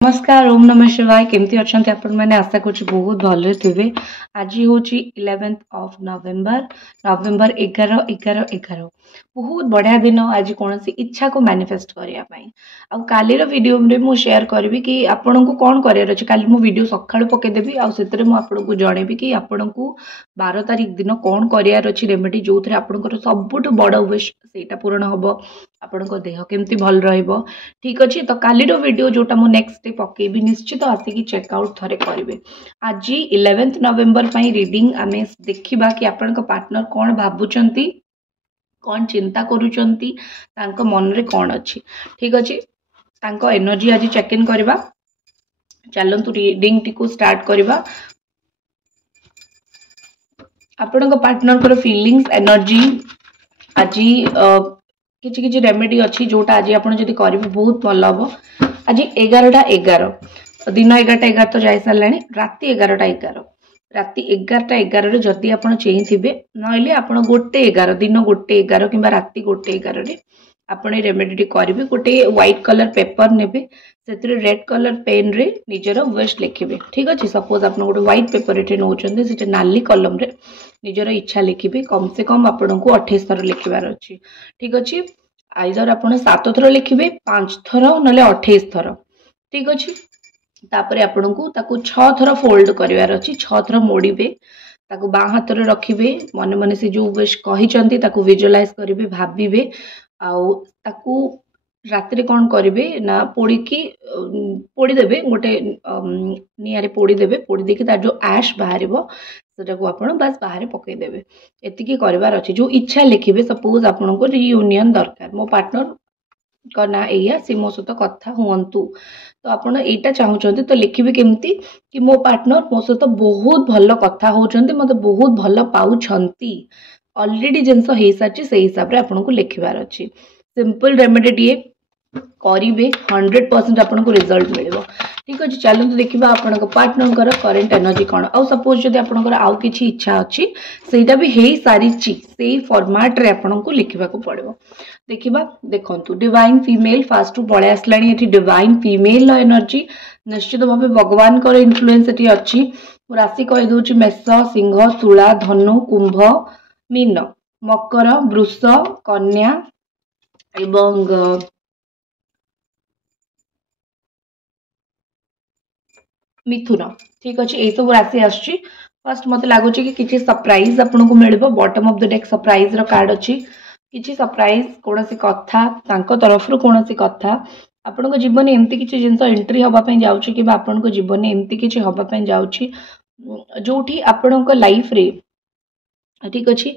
नमस्कार ओम नमः शिवाय केमती अच्छा आपण मैंने आशा कर बहुत भले थे। आज हूँ 11 नवेम्बर 11/11/11 बहुत बढ़िया दिन। आज कौन सी इच्छा को मैनिफेस्ट करने कालीर वीडियो में मुझे शेयर करी कि आपण को कौन करार अच्छे। काली मु वीडियो सकाळु पकेदेवी आते मुझे जनइबी कि आपण को 12 तारीख दिन कौन करार अच्छी रेमेडी जो थे आपंकर सबुठ बड़ विश से पूरण हम आपण देह केमती भल रहिबो। ठीक अच्छे तो कालीर वीडियो जोटा मु नेक्स्ट डे पकेबी निश्चित आसिक चेकआउट थरे करेंगे। आज 11 नवेम्बर रीडिंग आमे देखिबा कि आपण पार्टनर कौन भावुंट कौन चिंता करुचंती तांको मन रे कौन अच्छी। ठीक अच्छे तांको एनर्जी आज चेक इन करबा। चलंतु रीडिंग टी को स्टार्ट करबा। आपण पार्टनर को फीलिंग्स एनर्जी आज किछि किछि रेमेडी अच्छी जोटा आज आप करेंगे बहुत भल हम। आज 11:11 दिन 11:11 तो जाई सारे राति 11:11 राति 11:11 जदि आप चेईथे ना आप 1:11 दिन 1:11 कि राति 1:11 आपण रेमेडी करेंगे। गोटे व्हाइट कलर पेपर ने से रेड कलर पेन रे निजर विश लिखे। ठीक अच्छे सपोज आप गोटे व्हाइट पेपर ये नौ नाली कलम रे निजर इच्छा लिखे। कम से कम आपन को 28 थर लिखबार अच्छी। ठीक अच्छे आइदर आप 7 थर लिखे 5 थर ना 28 थर। ठीक अच्छे तापर आपन को 6 थर फोल्ड करार अच्छी। 6 थर मोड़े बाँ हाथ में रखिए। मन मन से जो विश कही विजुअलाइज करेंगे भावे आउ राति कौन करेंगे ना पोड़ीदेवे गोटे निआरे पोड़ीदेवे। पोड़ी देकी तार जो ऐश बाहर सेटा आप बस बाहर पकईदेवे। एतिकी करार अच्छे। जो इच्छा लिखे सपोज आपन को रियूनियन दरकार मो पार्टनर का ना एया सी मो सहित कथा हूँ तो आप चाहते तो लिखे केमती कि मो पार्टनर मो सहित बहुत भल कथा होती मत बहुत भल पाँच अलरेडी जिनस हो सारी से हिसाब से आपको लिखबार अच्छी। सिंपल रेमेडी टीए करेंगे 100% आपको रिजल्ट मिल। ठीक अच्छे चलते देखा आपण पार्टनर करेन्ट एनर्जी कौन आउ सपोज जब आपंकर आउ कि इच्छा अच्छी सेटा भी हो सारी से फॉर्मेट रे आपको लिखा पड़ो। देखा देखु डिवाइन फीमेल फास्ट टू पड़े आसला डिवाइन फीमेल एनर्जी निश्चित भाव भगवान को इन्फ्लुएंस ये अच्छी। राशि कहीदे मेष सिंह तुला धनु कुंभ मीन मकर वृष कन्या एवं मिथुन। ठीक अच्छे यही सब राशि आसची। फर्स्ट मत लगुच कि किसी सरप्राइज आपको मिल bottom of the deck surprise row card अच्छी। किसी सरप्राइज कौन सी कथा तरफ कौन सी कथा आपण जीवन एमती किसी जिन एंट्री हाँपाई जाऊँगी कि आपण जीवन एमती किसी हाँपाई जाऊँगी जो आपण लाइफ रे। ठीक अच्छे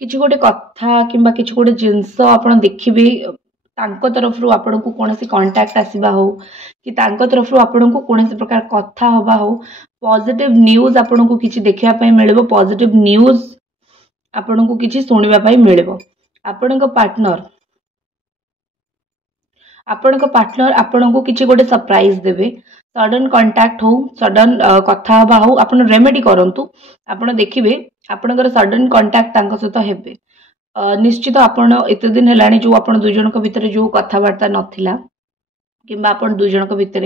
किसी गोटे कथा कि गोटे जिनस आप देखिए तांको तरफ रू आपण को कौन सी कांटेक्ट आसवा हो कि तांको तरफ रू आपण को कौन सी प्रकार कथा हवा हो। पॉजिटिव न्यूज आपण को किसी देखापी मिल। पॉजिटिव न्यूज आपण को किसी शुणापी मिल। आपण पार्टनर आपण को किसी गोटे सरप्राइज देवे। सडन कांटेक्ट हो सडन कथा हवा हो आप रेमेडी करूँ आप देखिए आपणकर सडन कांटेक्ट सहित हेबे। निश्चित आपण एत दिन है जो आप दुई जन भितर जो कथबार्ता नाला कि दुई जन भितर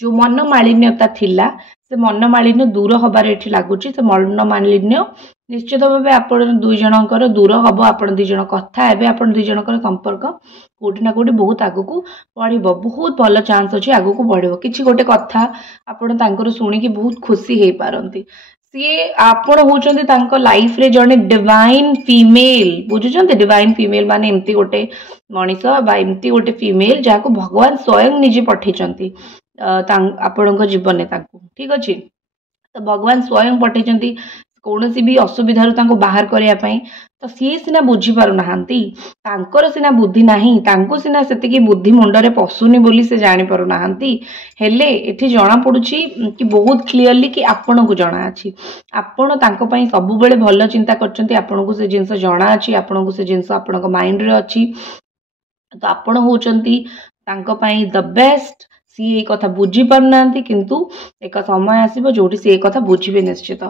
जो मन मालिन्यता थिला से मन मालिन्य दूर हबार ये लगुच। से मन मालिन्य निश्चित भाव आप दुई जनकर दूर हम। आप दुई जन कथा हे आप दुई जनकर संपर्क कोटी ना कोटी बहुत आगू बढ़ बहुत भल चांस अच्छे आगू बढ़। किसी गोटे कथा आपड़ शुणिकी बहुत खुशी हो पारती। सी आपण होचंती तांको लाइफ रे जने डिवाइन फीमेल बुझुचंती। डिवाइन फीमेल माने एमती गोटे मनीष बा एमती गोटे फीमेल जहाँ को भगवान स्वयं निजे पठेचंती आपण जीवन में। ठीक अच्छे तो भगवान स्वयं पठेचंती कौन सी भी असुविधा बाहर करने तो सी सीना बुझी पार ना सीना बुद्धि ना सीना से बुद्धि मुंडरे पशुनी बोली से जानी पार ना हेले एठी जना पड़ुछि कि बहुत क्लियरली कि आपण को जना अछि। आपण तांको पई सब बेले भल चिंता करचंती। आपण को से जिंस जना अछि आपण को से जिंस आपण को माइंड रे अछि तो आपण होचंती तांको पई द बेस्ट। सी ए कथा बुझी पार नांती किंतु एक समय आसीबो जोठी से ए कथा बुझिबे निश्चित।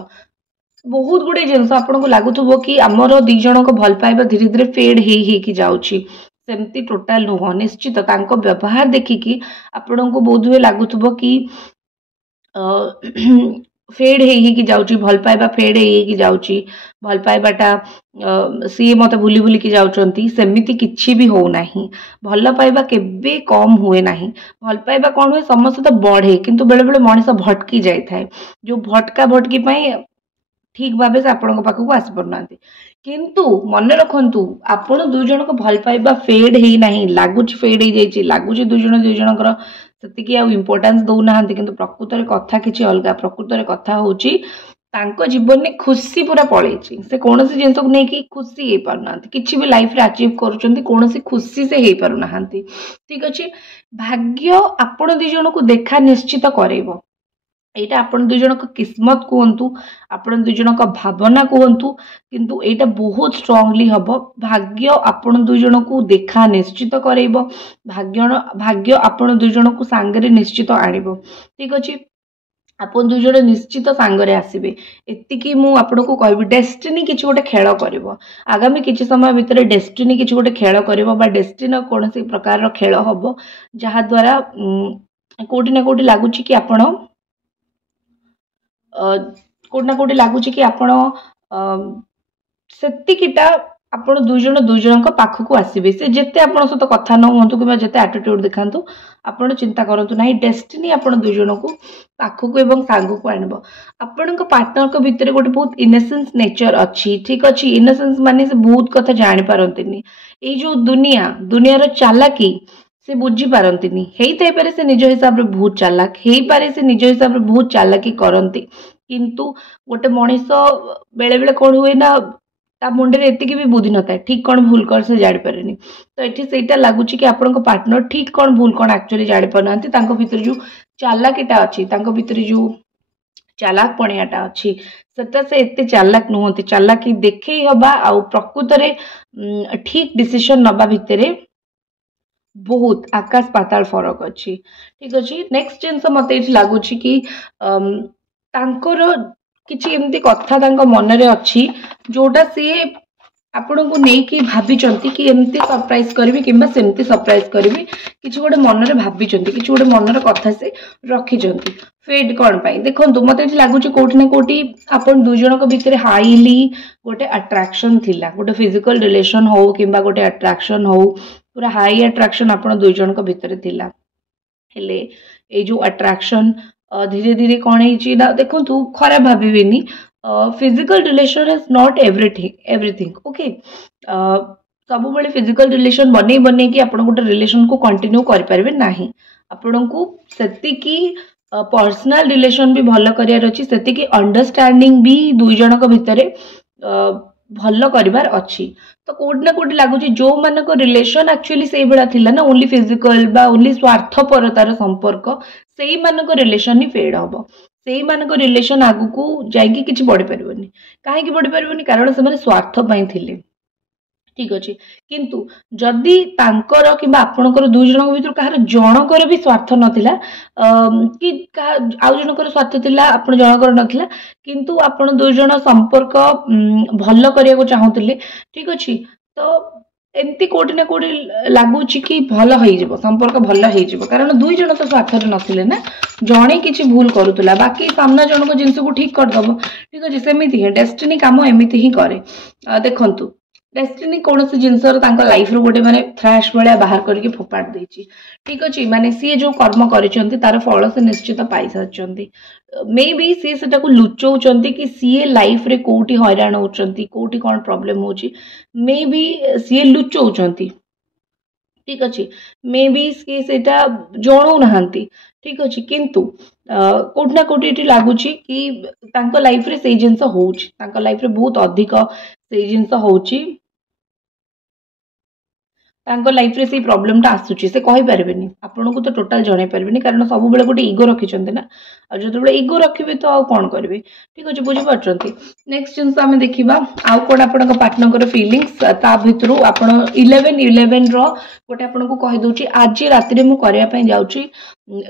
बहुत गुड़े जिनस आपको लगुव कि आमर दी जन को भल पाइबा धीरे धीरे फेड हो जाऊँगी सेमती टोटाल नुह निश्चित तांको व्यवहार देखिकी आपन को बोध हुए लगुव कि फेड हो जाऊँगी भल पाइबा फेड हो जाऊँगी भल पाइबाटा सी मत भूली भूलिकी जाऊँगी सेमती किसी भी होना भल पाइबा केबे कम हुए ना भल पाइबा कौन हुए समस्त तो बढ़े किंतु बेले बेले मनीष भटकी जाए जो भटका भटकी ठीक भाव से आपण पाखक आसी पारना किंतु मन रखु आपण दुई जन को भल पाइबा फेड ही नहीं लगुच फेड हो जाए लगुच दुई जनकर से इम्पोर्टान्स दौना किंतु प्रकृत में कथा किसी अलग प्रकृत में कथा होची तांको जीवन में खुशी पूरा पलैची से कौन सी जिन को लेकिन खुशी हो पारना किसी भी लाइफ रे अचीव कर खुशी से हो पारना ठीक अच्छे भाग्य आपण दुई जन को देखा निश्चित करेब एटा आपण दुई जन किस्मत कहतु आपण दुई जन भावना कहतु किंतु एटा बहुत स्ट्रांगली हम भाग्य आपण दुई जन को देखा निश्चित करेब भाग्य आपण दुई जन को सांगरे निश्चित आनिब ठीक अच्छे आपण दुई जन निश्चित सांगरे आसबे एतिकी मु आपण को कहबी डेस्टिनी किछि गोटे खेल करिवो आगामी किछि समय भितर डेस्टिनी किछि गोटे खेल करिवो बा डेस्टिनी कोनसी प्रकार रो खेल हबो जहा द्वारा कोठी ना कोठी लागुछि कि आपण कोटी ना कोटी लगुच कि आपण सेतिकिटा आपण दुई जन पाखक आसबे से जिते आपण सहित कथा न हुंतु कि जिते एटीट्यूड दिखातु आपण चिंता करंतु नाही डेस्टिनी आपण दुई जन को पाखक एवं सांग को आनबो आपण पार्टनर को भितर गोटे बहुत इनोसेंस नेचर अच्छी ठीक अच्छी इनोसेंस माने से बहुत कथा जानि पारंतिनी ए जो दुनिया चालाकी से बुझी पारंतिनी हेई पारे से निज हिसाब रे बहुत चालाक हेई पारे से निज हिसाब रे बहुत चालाकी करंती किंतु गोटे मनीष बेले बेले कौन हुए ना ता मुंडे एतिकी भी बुद्धि न था ठीक कौन भूल कर से जानि पारेनी तो एठी सेटा लागुची कि आपण को पार्टनर ठीक कौन भूल कौन एक्चुअली जानि पारनांती तांको भीतर जो चालाकीटा अछि तांको भीतर जो चालाक पणियाटा अछि सेटा से एते चालाक नुहंती चालाकी देखै हबा आ प्रकृत रे ठीक डिसीजन नबा भितरे बहुत आकाश पाताल फरक अच्छी ठीक अच्छे नेक्स्ट जिनस मत लगुच कि तांकर किछि एमती कथा तांको मन रे अच्छी जोटा सी आपण को नहीं भाभी कि एमती सरप्राइज करी कि सेमती सरप्राइज करी किसी गोटे मन रे भाभी किसी गोटे मन कथा से रखी फेड कौन पाई देखो मत लगुच कोठी ना कोठी आपण दुई जन भितर हाईली गोटे अट्रैक्शन थिला गोटे फिजिकल रिलेशन हो कि गोटे अट्रैक्शन हो पूरा हाई अट्रैक्शन आपण दुई जन भितर थिला हेले ए जो अट्रैक्शन धीरे धीरे कौन है देखो खराब भावेनि physical relation is not everything okay सब बेले फिजिकल रिलेशन बने कि आपण गोटे रिलेशन को कंटिन्यू कर पारे ना आपण को सेतिकी पर्सनल रिलेशन भी भल करियार अछि सेतिकी अंडरस्टैंडिंग भी दुई जन भितर भल करिवार अच्छी तो कोटी ना कोटी लगुच जो मान रिलेशन एक्चुअली से भाया थिला ना ओनली फिजिकल बा ओनली स्वार्थपरतार संपर्क से मानक रिलेशन ही फेड हम से मानक रिलेशन आगु को जाइकी किछि बढ़ी परिबनी काहे बढ़ी परिबनी कारण से स्वार्थ पाई थिले ठीक अच्छे किंतु जदि तांकर कि आपणकर दुई जन भीतर कहार जनकर भी स्वार्थ नथिला कि आउ जनकर स्वार्थ थिला आपण जनकर नथिला किंतु आपण दुई जन संपर्क भल करिया चाहूतिले ठीक अच्छे तो एमती कोटी ना कोटी लगुच कि भल हो संपर्क भल हो कारण दुई जन तो स्वार्थ नथिले ना जड़े किसी भूल करुला बाकी सामना जन को जिनस को ठीक करदब ठीक अच्छे सेमती है डेस्टिनी काम एमती ही करे देखंतु डेस्टिनी कौन सी जिनसर लाइफ रो गोटे माने थ्रैश भाया बाहर करके फोपाड़ देछि ठीक अच्छे माने सी जो कर्म करिसेंती तार फल से निश्चित पाई सारचंती मे बी सी सेटा को लुचौचंती कि सी लाइफ रे कोठी हैरान होचंती कोठी कोन प्रॉब्लम होची मे बी सी लुचौचंती ठीक अच्छे मे बी सी सेटा जणौ नहांती ठीक अच्छे किंतु कोठी ना कोठी एटी लागुची कि तांको लाइफ रे से जिनस होउची तांको लाइफ रे बहुत अधिक से जिनस होउची तांको लाइफ रे से प्रॉब्लम टा आसुची से कहि पारबेनी आपन को तो टोटल जणे पारबेनी कारण सब बेले गोटे ईगो रखिचंती ना आ जतो बेले ईगो रखिबे तो आ कोन करबे ठीक अछि बुझि पाछंती नेक्स्ट जिंस हमें देखिबा आ कोन आपन पार्टनर को फीलिंग्स ता भितरु आपन 11 रो गोटे आपन को कहि दोची आज रात रे मु करिया पई जाउची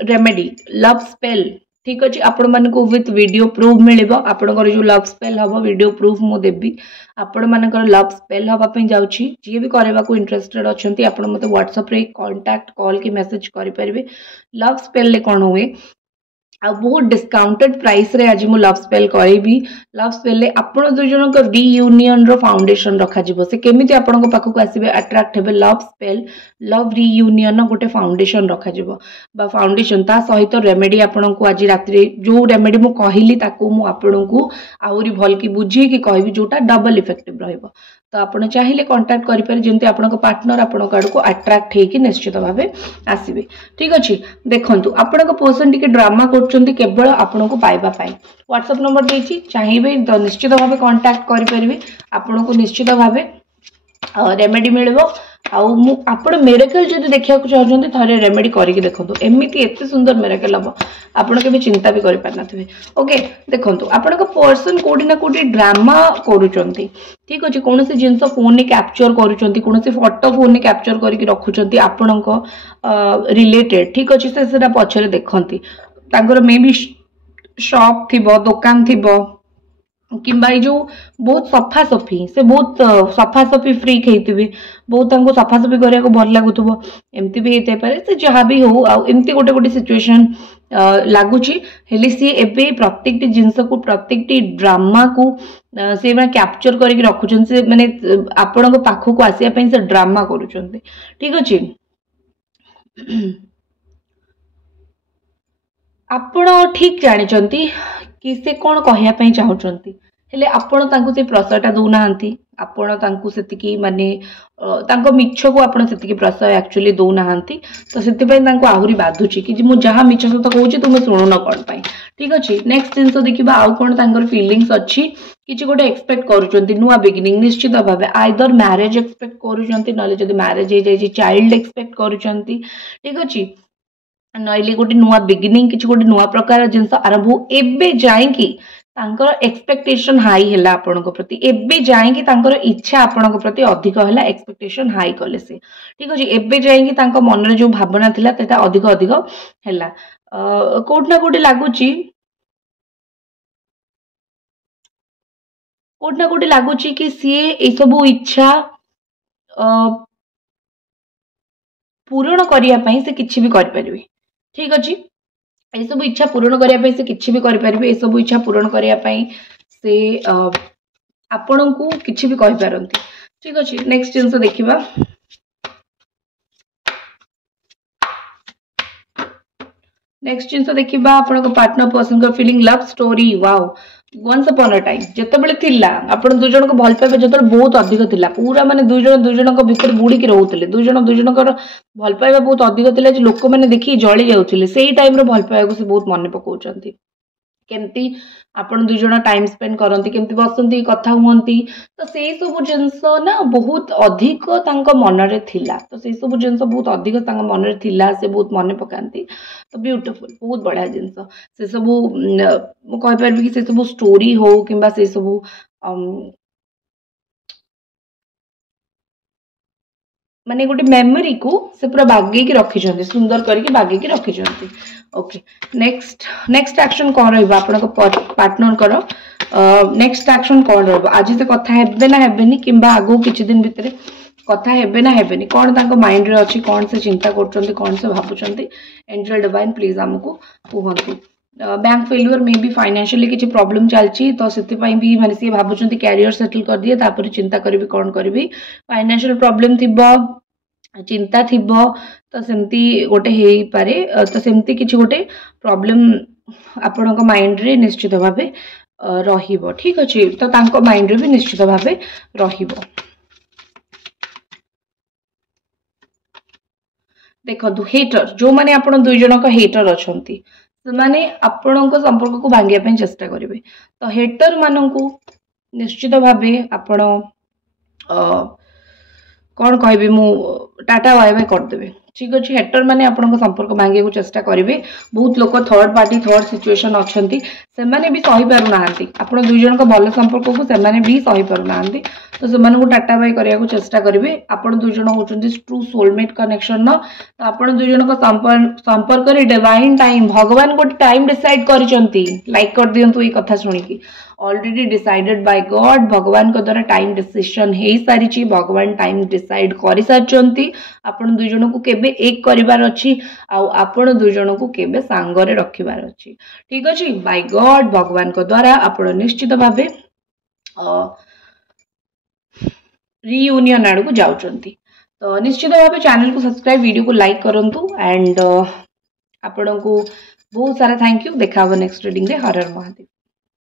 रेमेडी लव स्पेल ठीक अच्छे आपण मानक विथ वीडियो प्रूफ मिल आपंकर जो लव स्पेल हम वीडियो प्रूफ मु देवी आपण मानकर लव स्पेल हाँपाई जाऊँगी जी भी करने को इंटरेस्टेड अच्छा आप मत व्हाट्सएप रे कांटेक्ट कॉल कि मेसेज करें। लव स्पेल कौन हुए आ बहुत डिस्काउंटेड प्राइस रे आज मु लव स्पेल करेबी। लव स्पेल आपण दुई जन रियूनियन रो फाउंडेशन रखा जिवो से केमिति आपण पाखक आसीबे अट्रैक्ट हेबे लव स्पेल लव रियूनियन गोटे फाउंडेशन रखा जिवो बा फाउंडेशन ता सहित रेमेडी आपण को आज रात्रि जो रेमेडी मु कहली ताको मु आपण को आउरी भल की बुझी कि कहबी जोटा डबल इफेक्टिव रहइबो। तो आपण चाहिए कांटेक्ट करि पारे जेंति आपण पार्टनर आपण आड़ को अट्रैक्ट हेकि निश्चित भाव आसबे। ठीक अच्छे देखंतु आपण पर्सन टिके ड्रामा करछंती केवल आपण को पाइबा पाई व्हाट्सएप नंबर देछि चाहिए तो निश्चित भाव कांटेक्ट करि परिबे आपण को निश्चित भाव रेमेडी मिलबो। आपण मेरेकल जदि देखा चाहते थे रेमेडी करके देखो एमती एत सुंदर मेरेकल हम आपड़ के चिंता भी करें। ओके देखो आपण पर्सन कोटी ना कोटी ड्रामा करुँच ठीक अच्छे कौन सी जिन फोन में कैप्चर कौन फोटो फोन में कैप्चर करके रखुंट आपण रिलेटेड ठीक अच्छे से पछरे देखती मे भी शॉप थी दुकान थी कि जो बहुत सफा सफी से बहुत सफा सफी फ्रीक होती बहुत सफा सफी करने को भल लगुव एमती भी होता पारे से जहाँ भी हो एमती गोटे गोटे सिचुएशन लगुच सी एवं प्रत्येक जिनस को प्रत्येक ड्रामा को से कैप्चर करके रखुन से माने आपण पाखक आसापी से ड्रामा करुँच ठीक अच्छे। आपण ठीक जानते कि से कौन कहवाई चाहते हेले आपण तांको से प्रश्रयटा दौना आपण तांको सेतिकी माने मिछ को आपण सेतिकी प्रश्रय एक्चुअली दौना तो से आहरी बाधुची कि मु जहाँ मिछ सत कहूँ तुम शुणुन कौन पाई ठीक अच्छे। नेक्स्ट जिनस देखा आउ कौन तांकर फीलिंग्स अच्छी किसी गोटे एक्सपेक्ट करुँच नुआ बिगिनिंग निश्चित भाव आइदर मैरेज एक्सपेक्ट करुँच ना जब मैरेज हो जाए चाइल्ड एक्सपेक्ट करुँच ठीक अच्छे नइले गोटे नुआ बिगिनिंग किसी गोटे नुआ प्रकार जिनस आरंभ एबे जाएकी तांकर एक्सपेक्टेशन हाई है आपण प्रति एबे जाएकी तांकर इच्छा आपण प्रति अधिक है एक्सपेक्टेशन हाई कले से ठीक अच्छे एबे जाएकी तांको मन रे जो भावना थिला तेटा अधिक अधिक हैला कोट ना कोटे लागुची कि सी ए सब इच्छा पूरण करिया पई से किछि भी करि परिबे ठीक अच्छे ये सब इच्छा पूरण करने से किसी भी करें ये सब इच्छा पूरण करने से आपण को किसी भी कहि पारंती ठीक अच्छे। नेक्स्ट जिनस देखा नेक्स्ट जिनस देखा आपण पार्टनर पर्सन को feeling love story wow once upon a time जितेबाला थिला आपण दुई जन को भल पाइबा जो बहुत अधिक थिला पूरा माने दुई जन भितर बुड़ीकी रोते दुई जन भल पाइबा बहुत अधिक थिला जे लोक मैंने देखिए जली जाउथिले सेही टाइम रे भल पाइबा से बहुत मन पकाउछंती केमती आपण दुई जन टाइम स्पेंड करती केमती बसंती कथा हुंती तो से सब जिनस ना बहुत अधिक तांको मन रे थिला तो से सब जिनस बहुत अधिक तांको मन रे थिला से बहुत मन पकांती तो ब्यूटीफुल बहुत बढ़िया जिनस से सब मु कहि परबी कि से सब स्टोरी हो किंबा से सब माने गोटे मेमोरी को से पूरा बागे की रखी सुंदर करके बागे की रखी। ओके नेक्स्ट एक्शन कौन रहा आपण पार्टनर कर नेक्स्ट एक्शन कौन रहा आज से कथा हेबे ना हेबेनी किंबा आगो किछि दिन भितर कथा हेबे ना हेबेनी कौन तांको माइंड रे अछि कौन से चिंता करछंती कौन से भाबुछंती एंजल डिवाइन प्लीज हमको कहंतु। बैंक फेल्युअर मे भी फाइनेंशियली किसी प्रॉब्लम चलती तो से भी माने सी भाबुछंती कैरियर सेटल कर दिए तापर चिंता करी कौन करी फाइनेंशियल प्रॉब्लम थिबो चिंता थिबो तो सेमती गोटे हे पारे तो सेमती किछि गोटे प्रॉब्लम आपण को माइंड रे निश्चित भावे रहिबो ठीक अछि तो तांको माइंड रे भी निश्चित भावे रहिबो। देखो हेटर जो माने आपण दुई जन का हेटर अछंती से माने आपण को संपर्क को भांगिया पे चेष्टा करिवे तो हेटर मानन को निश्चित भावे आपण कौन कहबी मु टाटा बाय बाय कर देबे ठीक अच्छे हेटर मैंने आपण संपर्क भांगे चेष्टा करेंगे बहुत लोग थर्ड पार्टी थर्ड सिचुएशन अच्छा से भी सही पार ना आप दुई जन भल संपर्क को से भी सही पार ना तो से टाटा बाय करने को चेष्टा करेंगे आप दुई जन होती ट्रू सोलमेट कनेक्शन न तो आप दुई जन संपर्क डिवाइन टाइम भगवान गोटे टाइम डिसाइड कर लाइक कर दिंतु ये कथा शुणिकी ऑलरेडी डिसाइडेड बाय गॉड भगवान को द्वारा टाइम डिसीजन हो सारी भगवान टाइम डिसाइड कर सारी आपण दुई जन को केबे एक करिवार अछि आपण दुई जन को केबे सांगरे रखिबार अछि ठीक अछि बाय गॉड भगवान को द्वारा आपण निश्चित भाबे रियूनियन आड़ को जाउचंती तो निश्चित भाबे चैनल को सब्सक्राइब वीडियो को लाइक करंतु एंड आपण को बहुत सारा थैंक यू देखा नेक्स्ट रीडिंग रे हर हर महादेव।